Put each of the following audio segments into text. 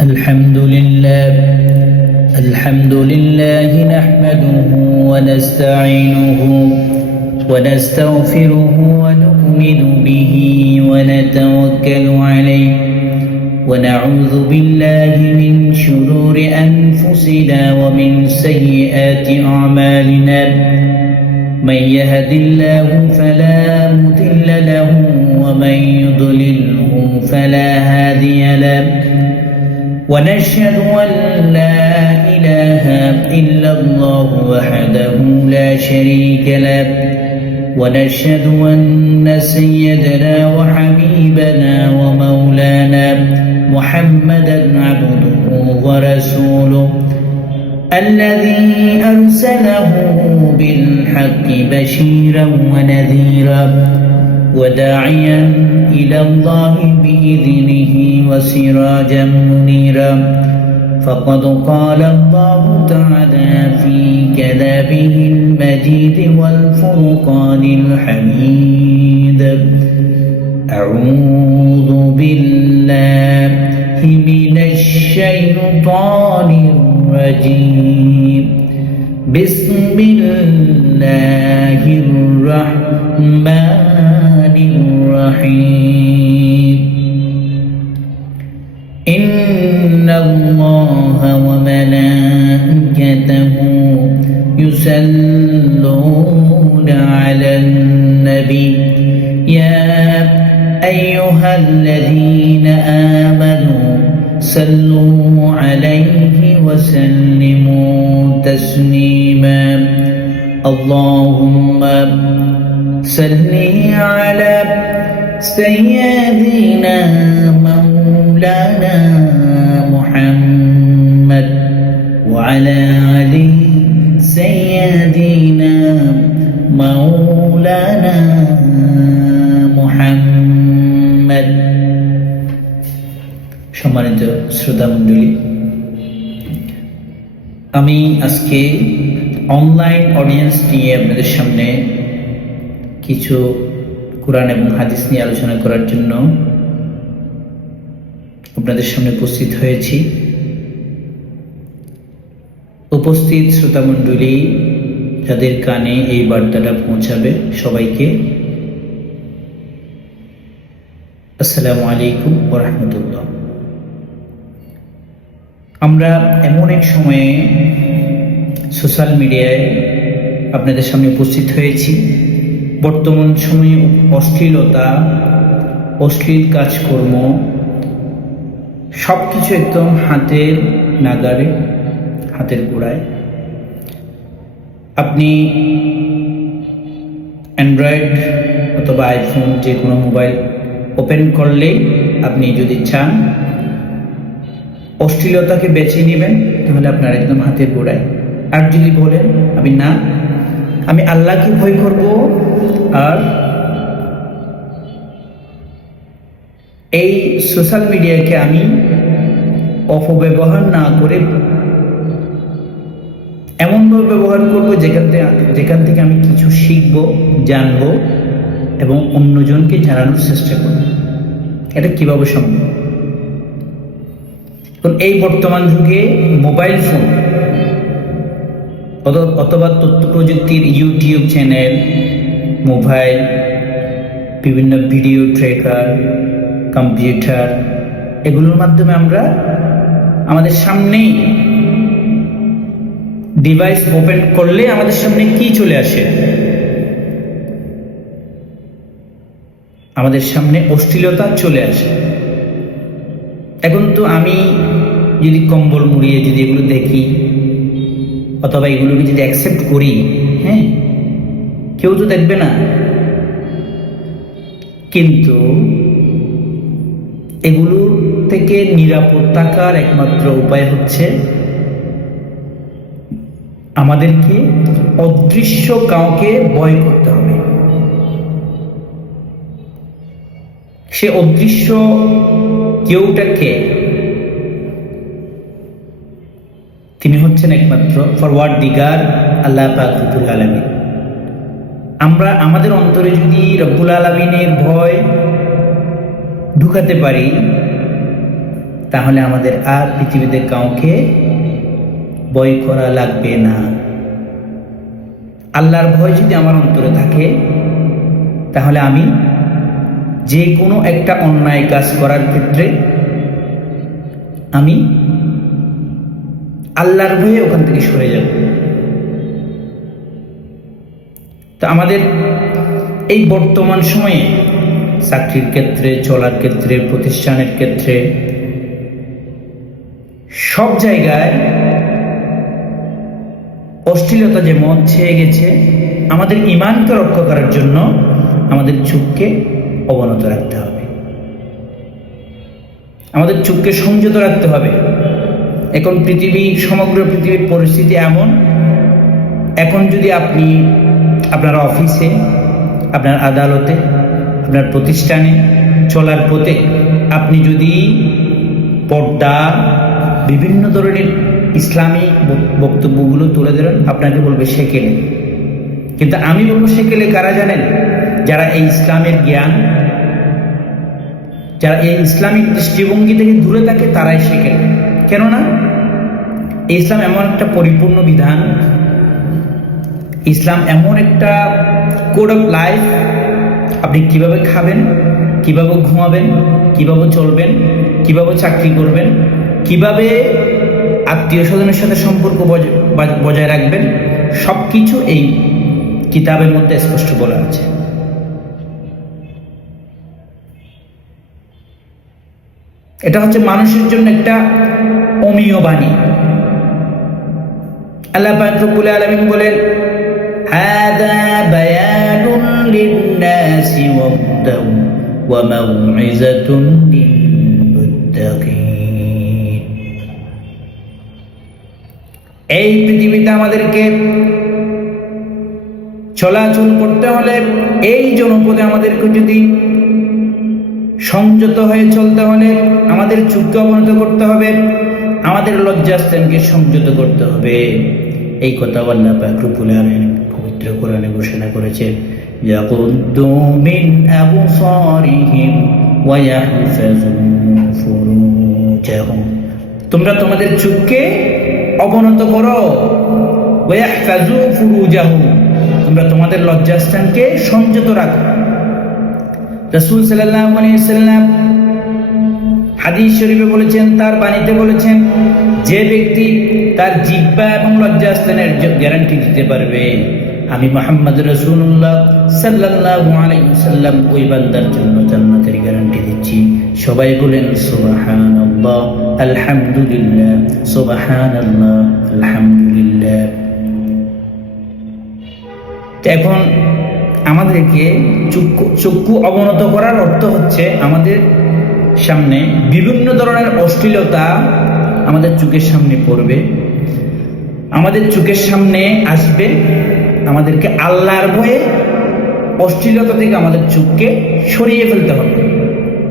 الحمد لله نحمده ونستعينه ونستغفره ونؤمن به ونتوكل عليه ونعوذ بالله من شرور أنفسنا ومن سيئات أعمالنا من يهد الله فلا مضل له ومن يضلله فلا هادي له ونشهد أن لا إله إلا الله وحده لا شريك له ونشهد أن سيدنا وحبيبنا ومولانا محمدا عبده ورسوله الذي أرسله بالحق بشيرا ونذيرا وداعيا إلى الله بإذنه وسراجا منيرا فقد قال الله تعالى في كتابه المجيد والفرقان الحميد أعوذ بالله من الشيطان الرجيم بسم الله الرحمن الرحيم إن الله وملائكته يصلون على النبي يا أيها الذين آمنوا صلوا عليه وسلموا تسليما اللهم صل على سيدنا مولانا محمد وعلى آل سيدنا مولانا محمد সম্মানিত শ্রোতা মণ্ডলী, আমি আজকে অনলাইন অডিয়েন্স নিয়ে আপনাদের সামনে কিছু কোরআন এবং হাদিস নিয়ে আলোচনা করার জন্য আপনাদের সামনে উপস্থিত হয়েছি। উপস্থিত শ্রোতা মণ্ডলী, যাদের কানে এই বার্তাটা পৌঁছাবে সবাইকে আসসালামু আলাইকুম ওয়া রাহমাতুল্লাহ। আমরা এমন এক সময়ে সোশ্যাল মিডিয়ায় আপনাদের সামনে উপস্থিত হয়েছি। বর্তমান সময়ে অশ্লীলতা, অশ্লীল কাজকর্ম সবকিছু একদম হাতের নাগারে, হাতের গোড়ায়। আপনি অ্যান্ড্রয়েড অথবা আইফোন যে কোনো মোবাইল ওপেন করলেই আপনি যদি চান অশ্লীলতাকে বেছে নেবেন, তাহলে আপনার একদম হাতের গোড়ায়। আর যদি বলেন আমি না, আমি আল্লাহকে ভয় করব আর এই সোশ্যাল মিডিয়াকে আমি অপব্যবহার না করে এমনভাবে ব্যবহার করব যেখান থেকে আমি কিছু শিখব, জানব এবং অন্যজনকে জানানোর চেষ্টা করব। এটা কিভাবে সম্ভব? এখন এই বর্তমান যুগে মোবাইল ফোন অথবা তথ্য প্রযুক্তির ইউটিউব চ্যানেল, মোবাইল, বিভিন্ন ভিডিও ট্র্যাকার, কম্পিউটার, এগুলোর মাধ্যমে আমরা আমাদের সামনেই ডিভাইস ওপেন করলে আমাদের সামনে কি চলে আসে? আমাদের সামনে অশ্লীলতা চলে আসে। এখন তো আমি যদি কম্বল মুড়িয়ে যদি এগুলো দেখি অথবা এগুলোকে যদি অ্যাকসেপ্ট করি, হ্যাঁ, কেউ তো দেখবে না। কিন্তু এগুলোর থেকে নিরাপদ থাকার একমাত্র উপায় হচ্ছে আমাদেরকে অদৃশ্য কাউকে ভয় করতে হবে। সে অদৃশ্য কেউটাকে তিনি হচ্ছেন একমাত্র পরওয়ারদিগার আল্লাহ পাক রব্বুল আলামিন। আমরা আমাদের অন্তরে যদি রব্বুল আলামিনের ভয় ঢুকাতে পারি, তাহলে আমাদের আর পৃথিবীতে কাউকে ভয় করা লাগবে না। আল্লাহর ভয় যদি আমার অন্তরে থাকে, তাহলে আমি যে কোনো একটা অন্যায় কাজ করার ক্ষেত্রে আমি আল্লাহর ভয়ে ওখান থেকে সরে যাব। তো আমাদের এই বর্তমান সময়ে চাকরির ক্ষেত্রে, চলার ক্ষেত্রে, প্রতিষ্ঠানের ক্ষেত্রে, সব জায়গায় অশ্লীলতা যেমন ছেয়ে গেছে, আমাদের ঈমানকে রক্ষা করার জন্য আমাদের চোখকে অবনত রাখতে হবে, আমাদের চোখকে সংযত রাখতে হবে। এখন সমগ্র পৃথিবীর পরিস্থিতি এমন, এখন যদি আপনি আপনার অফিসে, আপনার আদালতে, আপনার প্রতিষ্ঠানে, চলার পথে আপনি যদি পর্দা, বিভিন্ন ধরনের ইসলামী বক্তব্যগুলো তুলে ধরেন, আপনাকে বলবে সেকেলে। কিন্তু আমি বলবো সেকেলে কারা জানেন? যারা এই ইসলামের জ্ঞান, যারা এই ইসলামিক দৃষ্টিভঙ্গি থেকে দূরে থাকে, তারাই সেকেলে। কেননা ইসলাম এমন একটা পরিপূর্ণ বিধান, ইসলাম এমন একটা কোড অফ লাইফ, আপনি কিভাবে খাবেন, কিভাবে ঘুমাবেন, কিভাবে চলবেন, কিভাবে চাকরি করবেন, কিভাবে আত্মীয় স্বজনের সাথে সম্পর্ক বজায় রাখবেন, সবকিছু এই কিতাবের মধ্যে স্পষ্ট বলা আছে। এটা হচ্ছে মানুষের জন্য একটা অমীয় বাণী। আল্লাহ পাক রব্বুল আলামিন বলেন, হাদা বায়ানুন লিন-নাসি ওয়া-হুদান ওয়া মাউইযাতুন লিল-মুত্তাকিন। এই পৃথিবীতে আমাদেরকে চলাচল করতে হলে, এই জনপদে আমাদেরকে যদি সংযত হয়ে চলতে হলে, আমাদের চোখকে অবনত করতে হবে, আমাদের লজ্জাস্থানকে সংযত করতে হবে। এই কথা আল্লাহ পাক রব্বুল আলামিন পবিত্র কোরআনে ঘোষণা করেছেন, ইয়াকুদ্দু মিন আবসারিহিম ওয়া ইয়াহফাযু ফুরুজাহুম। তোমরা তোমাদের চোখকে অবনত করো, ওয়া ইয়াহফাযু ফুরুজাহুম, তোমরা তোমাদের লজ্জাস্থানকে সংযত রাখো। রাসূল সাল্লাল্লাহু আলাইহি ওয়াসাল্লাম হাদিস শরীফে বলেছেন, তার বাণীতে বলেছেন, যে ব্যক্তি তার জিহ্বা এবং লজ্জাস্থানের গ্যারান্টি দিতে পারবে, আমি মুহাম্মদ রাসূলুল্লাহ সাল্লাল্লাহু আলাইহি ওয়াসাল্লাম ওই বান্দার জন্য জান্নাতের গ্যারান্টি দিচ্ছি। সবাই বলেন সুবহানাল্লাহ, আলহামদুলিল্লাহ, সুবহানাল্লাহ, আলহামদুলিল্লাহ। এখন আমাদেরকে চক্ষু অবনত করার অর্থ হচ্ছে, আমাদের সামনে বিভিন্ন ধরনের অশ্লীলতা আমাদের চোখের সামনে পড়বে, আমাদের চোখের সামনে আসবে, আমাদেরকে আল্লাহর ভয়ে অশ্লীলতা থেকে আমাদের চোখকে সরিয়ে ফেলতে হবে।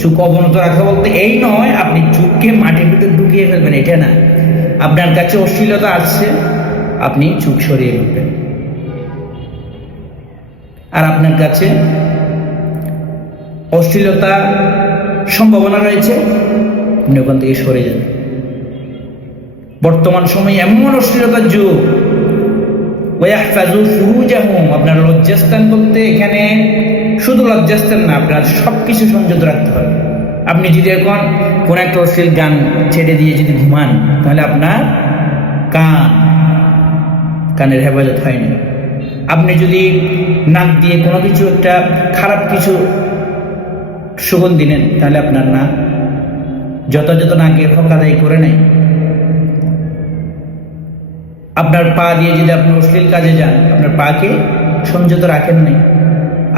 চোখ অবনত রাখা বলতে এই নয় আপনি চোখকে মাটির ভিতরে ঢুকিয়ে ফেলবেন, এটা না। আপনার কাছে অশ্লীলতা আসছে, আপনি চোখ সরিয়ে ফেলবেন। আর আপনার কাছে অশ্লীলতা সম্ভাবনা রয়েছে, আপনি ওখান থেকে সরে যাবেন। বর্তমান সময়ে এমন অশ্লীলতার যুগ, ওয়াহফাযু ফুরুজাহুম, আপনার লজ্জাস্থান বলতে এখানে শুধু লজ্জাস্থান না, আপনার সবকিছু সংযত রাখতে হবে। আপনি যদি এখন কোন একটা অশ্লীল গান ছেড়ে দিয়ে যদি ঘুমান, তাহলে আপনার কানের হেফাজত হয়নি। আপনি যদি নাক দিয়ে কোনো কিছু একটা খারাপ কিছু সুগন্ধি নেন, তাহলে আপনার নাক যথাযথ নাকের হক আদায় করে নেয়। আপনার পা দিয়ে যদি আপনি অশ্লীল কাজে যান, আপনার পাকে সংযত রাখেন নাই।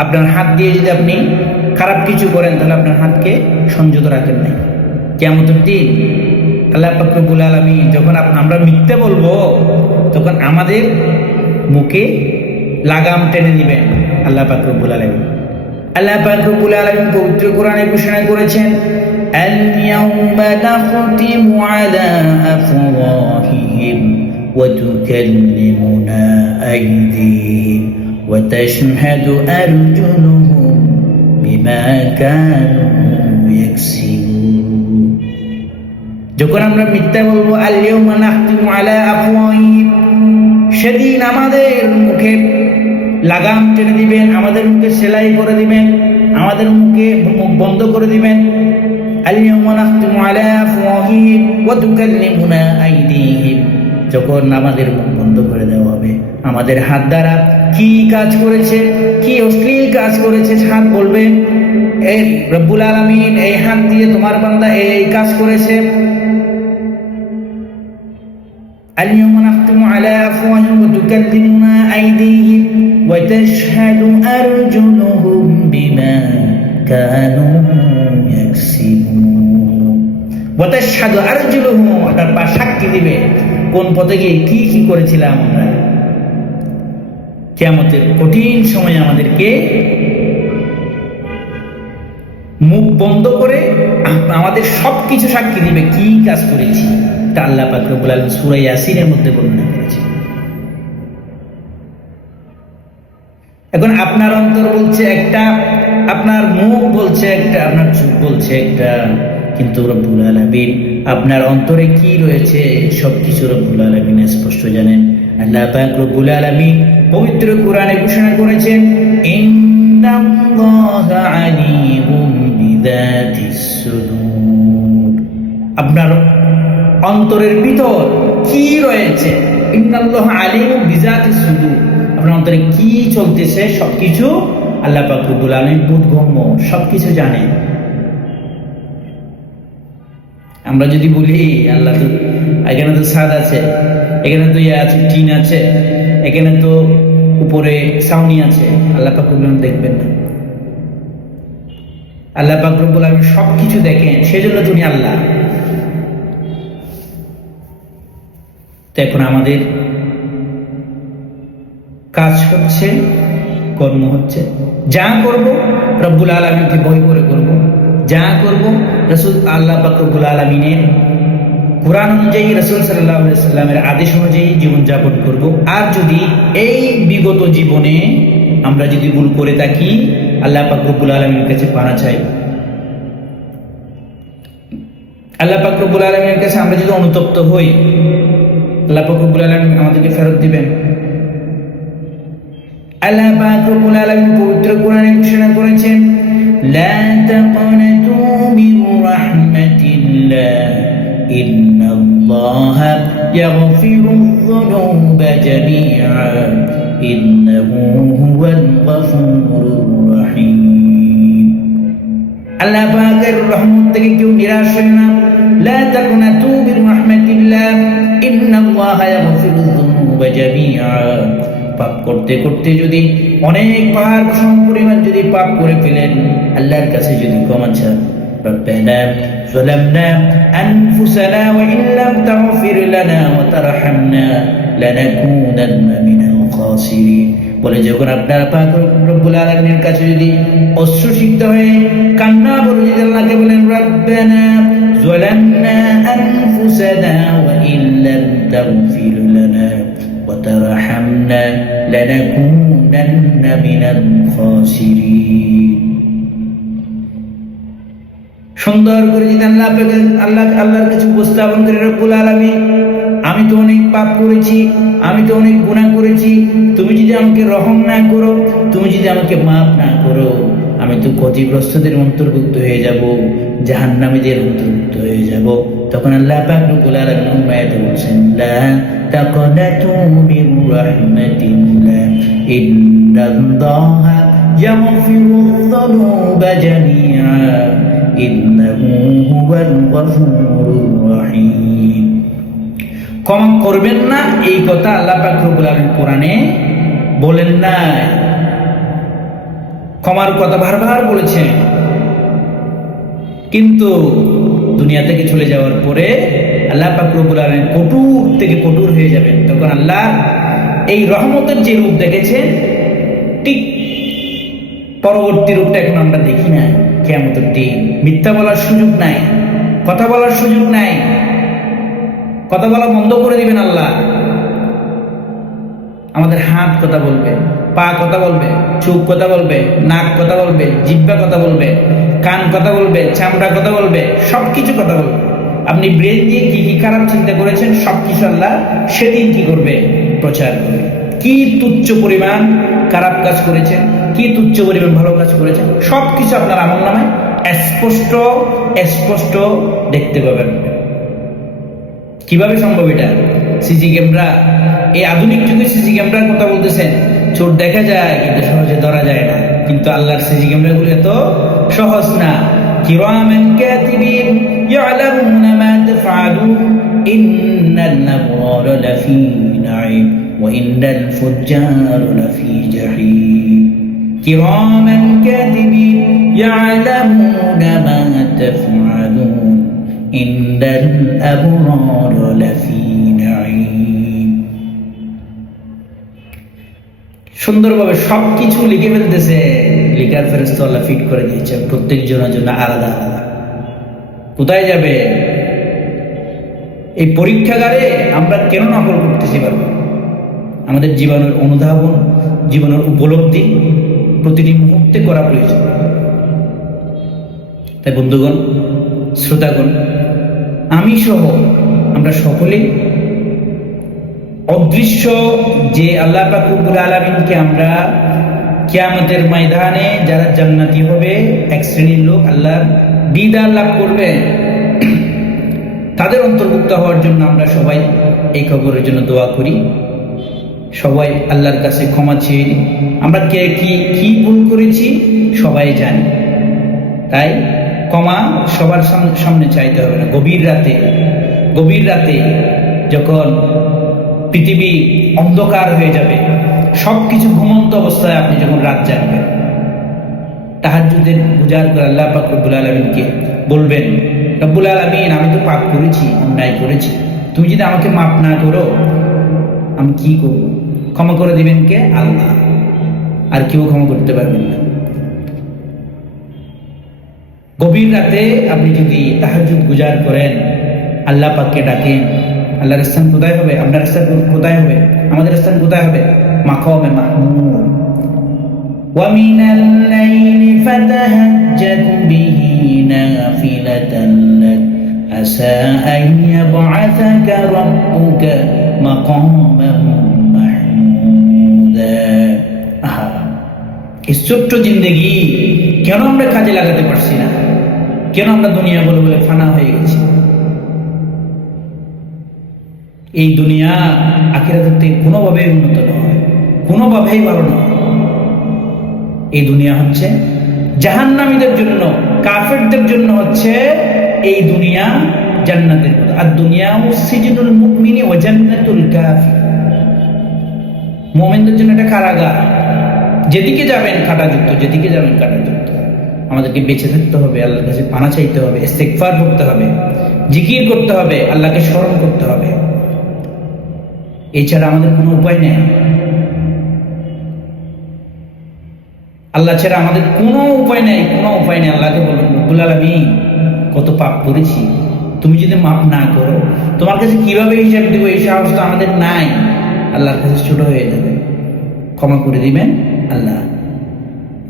আপনার হাত দিয়ে যদি আপনি খারাপ কিছু করেন, তাহলে আপনার হাতকে সংযত রাখেন নাই। কিয়ামতের দিন আল্লাহ পাক রব্বুল আলামিন যখন আমরা মিথ্যে বলবো, তখন আমাদের মুখে লাগাম টেনে দিবেন আল্লাহ পাক রব্বুল আলামিন। আল্লাহ পাক রব্বুল আলামিন পবিত্র কোরআনে ঘোষণা করেছেন, আল-ইয়াউমা নাখতিমু আলা আফওয়াহিহিম ওয়া তুকাল্লিমুনা আইদিহিম ওয়া তাশহাদু আরজুলুহুম বিমা কানু ইয়াকসিবুন। যখন আমরা মিথ্যা বলবো আল-ইয়াউমা নাখতিমু আলা আফওয়াহিহিম, সেদিন আমাদের মুখে লাগাম টেনে দিবেন, আমাদের মুখে সেলাই করে দিবেন, আমাদের মুখে মুখ বন্ধ করে দিবেন। আল-ইয়াউমা নাখতিমু আলা আফওয়াহিহিম ওয়া তুকাল্লিমুনা আইদিহিম, যখন আমাদের মুখ বন্ধ করে দেওয়া হবে, আমাদের হাত দ্বারা কি কাজ করেছে, কি অশ্লীল কাজ করেছে, হাত বলবে এই রব্বুল আলামিন এই হাত দিয়ে তোমার বান্দা এই কাজ করেছে। اليوم نختم على أفواههم وتكلمنا أيديهم وتشهد أرجلهم بما كانوا يكسبون وتشهد أرجلهم, আপনার পা সাক্ষী দিবে কোন পথে গিয়ে কি কি করেছিলাম আমরা। কিয়ামতের কঠিন সময়ে আমাদেরকে মুখ বন্ধ করে আমাদের সবকিছু সাক্ষী দিবে কি কাজ করেছি। এটা আল্লাহ পাক রব্বুল আলামিন সূরা ইয়াসিনের মধ্যে বর্ণনা করেছেন। এখন আপনার অন্তর বলছে একটা, আপনার মুখ বলছে একটা, আপনার চোখ বলছে একটা, কিন্তু রব্বুল আলামিন আপনার অন্তরে কি রয়েছে সবকিছু রব্বুল আলামিন স্পষ্ট জানেন। আল্লাহ পাক রব্বুল আলামিন পবিত্র কোরআনে ঘোষণা করেছেন ইন্নাল্লাহা আলিমুম বিযাতিস সুদূর, আপনার অন্তরের ভিতর কি রয়েছে। ইন্নাল্লাহা আলিমুম বিযাতিস সুদূর, আপনার অন্তরে কি চলতেছে সবকিছু আল্লাহ পাক রব্বুল আলামিন বোধগম্য, সবকিছু জানেন। আমরা যদি বলি আল্লাহ তো এখানে তো ছাদ আছে, এখানে তো ইয়ে আছে, টিন আছে, এখানে তো উপরে ছাউনি আছে, আল্লাহ পাক রব্বুল আলামিন দেখবেন না। আল্লাহ পাক রব্বুল আলামিন সবকিছু দেখেন, সেজন্য তিনি আল্লাহ। তো এখন আমাদের কাজ হচ্ছে, কর্ম হচ্ছে, যা করব রব্বুল আলামিনকে ভয় করে করব, যা করব রাসূল আল্লাহ পাক রব্বুল আলামিনের কোরআন অনুযায়ী, রাসূল সাল্লাল্লাহু আলাইহি ওয়াসাল্লামের আদেশ অনুযায়ী জীবনযাপন করব। আর যদি এই বিগত জীবনে আমরা যদি ভুল করে থাকি আল্লাহ পাক রব্বুল আলামিনের কাছে পানা চাই। আল্লাহ পাক রব্বুল আলামিনের কাছে আমরা যদি অনুতপ্ত হই আল্লাহ পাক রব্বুল আলামিন আমাদেরকে ফেরত দিবেন। আল্লাহ পাক রব্বুল আলামিন পবিত্র কোরআনে ঘোষণা করেছেন লা তাকনাতু মির রাহমাতিল্লাহ ইন্নাল্লাহা ইয়াগফিরুয যুনুবা জামিআ ইন্নাহু হুয়াল গফুরুর রহিম। আল্লাহ পাকের রহমত থেকে কেউ নিরাশ হয় না। লা তাকনাতু মির রাহমাতিল্লাহ ইন্নাল্লাহা ইয়াগফিরুয যুনুবা জামিআ, পাপ করতে করতে যদি অনেক পাহাড় সম পরিমাণ যদি পাপ করে ফেলেন আল্লাহর কাছে যদি ক্ষমা চান, রব্বানা যালামনা আনফুসানা ওয়া ইন লাম তাগফির লানা ওয়া তারহামনা লানাকুনান্না মিনাল খাসিরিন বলে যখন আপনারা পাক রব্বুল আলামিনের কাছে যদি অশ্রুসিক্ত হয়ে কান্না করে যদি আল্লাহকে বলেন রব্বানা যালামনা আনফুসানা ওয়া ইন লাম তাগফির লানা وترحمنا لنكونن من الخاسرين, সুন্দর করে যদি আল্লাহর কাছে উপস্থাপন করে রব্বুল আলামিন আমি তো অনেক পাপ করেছি, আমি তো অনেক গুনাহ করেছি, তুমি যদি আমাকে রহম না করো, তুমি যদি আমাকে মাফ না করো, আমি তো ক্ষতিগ্রস্তদের অন্তর্ভুক্ত হয়ে যাব, জাহান্নামীদের অন্তর্ভুক্ত হয়ে যাব। তখন আল্লাহ পাক রব্বুল আলামিন আয়াতে বলেন লা তাকনাতু মির রাহমাতিল্লাহ ইন্নাল্লাহা ইয়াগফিরুয যুনুবা জামিআ ইন্নাহু হুয়াল গফুরুর রহিম। ক্ষমা করবেন না এই কথা আল্লাহ পাক রব্বুল আলামিন কোরআনে বলেন না, ক্ষমার কথা বারবার বলেছেন। কিন্তু দুনিয়া থেকে চলে যাওয়ার পরে আল্লাহ পাক রব্বুল আলামিন কঠোর থেকে কঠোর হয়ে যাবেন। তখন আল্লাহ এই রহমতের যে রূপ দেখেছেন ঠিক পরবর্তী রূপটা এখন আমরা দেখি না। কিয়ামতের দিন মিথ্যা বলার সুযোগ নাই, কথা বলার সুযোগ নাই, কথা বলা বন্ধ করে দিবেন আল্লাহ। আমাদের হাত কথা বলবে, পা কথা বলবে, চোখ কথা বলবে, নাক কথা বলবে, জিহ্বা কথা বলবে, কান কথা বলবে, চামড়া কথা বলবে, সবকিছু কথা বলবে। আপনি ব্রেন দিয়ে কি কি খারাপ চিন্তা করেছেন সবকিছু আল্লাহ সেদিন কি করবে, প্রচার করবে। কি তুচ্ছ পরিমাণ খারাপ কাজ করেছেন, কি তুচ্ছ পরিমাণ ভালো কাজ করেছেন, সবকিছু আপনার আমলনামায় স্পষ্ট স্পষ্ট দেখতে পাবেন। কিভাবে সম্ভব এটা? সিসি ক্যামেরা, এই আধুনিক যুগে সিসি ক্যামেরার কথা বলতেছেন, চোর দেখা যায় কিন্তু সহজে ধরা যায় না। কিন্তু আল্লাহর সিসি ক্যামেরা গুলো এত সহজ না। কিরামান কাতিবিন ইয়ালামুনা মা তাফআলুন ইন্নাল আবরারা লাফি নাঈম ওয়া ইন্নাল ফুজ্জারা লাফি জাহিম। কিরামান কাতিবিন ইয়ালামুনা মা তাফআলুন ইন্নাল আবরারা লাফি নাঈম। সুন্দরভাবে সবকিছু লিখে ফেলতেছে, লিখার ফেরেশতা আল্লাহ ফিট করে দিয়েছে প্রত্যেক জনের জন্য আলাদা আলাদা। কোথায় যাবে? এই পরীক্ষাগারে আমরা কেন নকল করতেছি পারবো? আমাদের জীবনের অনুধাবন, জীবনের উপলব্ধি প্রতিটি মুহূর্তে করা প্রয়োজন। তাই বন্ধুগণ, শ্রোতাগণ, আমি সহ আমরা সকলেই অদৃশ্য যে আল্লাহ পাক রব্বুল আলামিনকে আমরা কিয়ামতের ময়দানে যারা জান্নাতি হবে, এক শ্রেণীর লোক আল্লাহর দিদার লাভ করবে, তাদের অন্তর্ভুক্ত হওয়ার জন্য আমরা সবাই এই খবরের জন্য দোয়া করি। সবাই আল্লাহর কাছে ক্ষমা চেয়ে নিই। আমরা কে কি ভুল করেছি সবাই জানি, তাই ক্ষমা সবার সামনে চাইতে হবে না। গভীর রাতে যখন পৃথিবী অন্ধকার হয়ে যাবে, সবকিছু ঘুমন্ত অবস্থায় আপনি যখন রাত জাগবেন, তাহাজ্জুদের গুজার করে আল্লাহ পাক রব্বুল আলামিনকে বলবেন, রব্বুল আলামিন, আমি তো পাপ করেছি, অন্যায় করেছি, তুমি যদি আমাকে মাফ না করো আমি কি করব? ক্ষমা করে দিবেন কে? আল্লাহ। আর কেউ ক্ষমা করতে পারবেন না। গভীর রাতে আপনি যদি তাহাজ্জুদ গুজার করেন, আল্লাহ পাককে ডাকেন, আল্লাহর স্থান কোথায় হবে? আপনার স্থান কোথায় হবে? আমাদের স্থান কোথায় হবে? মাকামে মাহমুদ। ওয়া মিনাল লাইলি ফাতাহাজ্জাদ বিহি নাফিলাতান লাক আসা আন ইয়াবআসাকা রাব্বুকা মাকামান মাহমুদা। এই ছোট্ট জিন্দেগি কেন আমরা কাজে লাগাতে পারছি না? কেন আমরা দুনিয়া বলে বলে ফানা হয়ে গেছি? এই দুনিয়া আখিরাতের থেকে কোনোভাবেই উন্নত নয়, কোনোভাবেই ভালো নয়। এই দুনিয়া হচ্ছে জাহান্নামীদের জন্য, কাফেরদের জন্য হচ্ছে এই দুনিয়া জান্নাতের মতো। আর দুনিয়া সিজনুল মুমিনি ওয়া জান্নাতুল কাফির। মুমিনদের জন্য এটা কারাগার, যেদিকে যাবেন কাঁটাযুক্ত, যেদিকে যাবেন কাঁটাযুক্ত। আমাদেরকে বেঁচে থাকতে হবে, আল্লাহর কাছে পানা চাইতে হবে, ইস্তিগফার করতে হবে, জিকির করতে হবে, আল্লাহকে স্মরণ করতে হবে। এছাড়া আমাদের কোনো উপায় নেই। আল্লাহ ছাড়া আমাদের কোনো উপায় নেই, কোনো উপায় নেই। আল্লাহকে বলবেন, রব্বুল আলামিন, কত পাপ করেছি, তুমি যদি মাফ না করো তোমার কাছে কিভাবে হিসাব দেবো? এই সাহস তো আমাদের নাই। আল্লাহর কাছে ছোট হয়ে যাবে। ক্ষমা করে দিবেন আল্লাহ।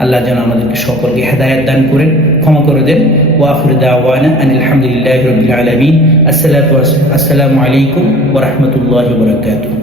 আল্লাহ যেন আমাদেরকে সকলকে হেদায়েত দান করেন, ক্ষমা করে দেন। ওয়া আখিরু দাওয়ানা আনিল হামদুলিল্লাহি রাব্বিল আলামিন। আসসালামু আলাইকুম ওয়া রাহমাতুল্লাহি ওয়া বারাকাতুহু।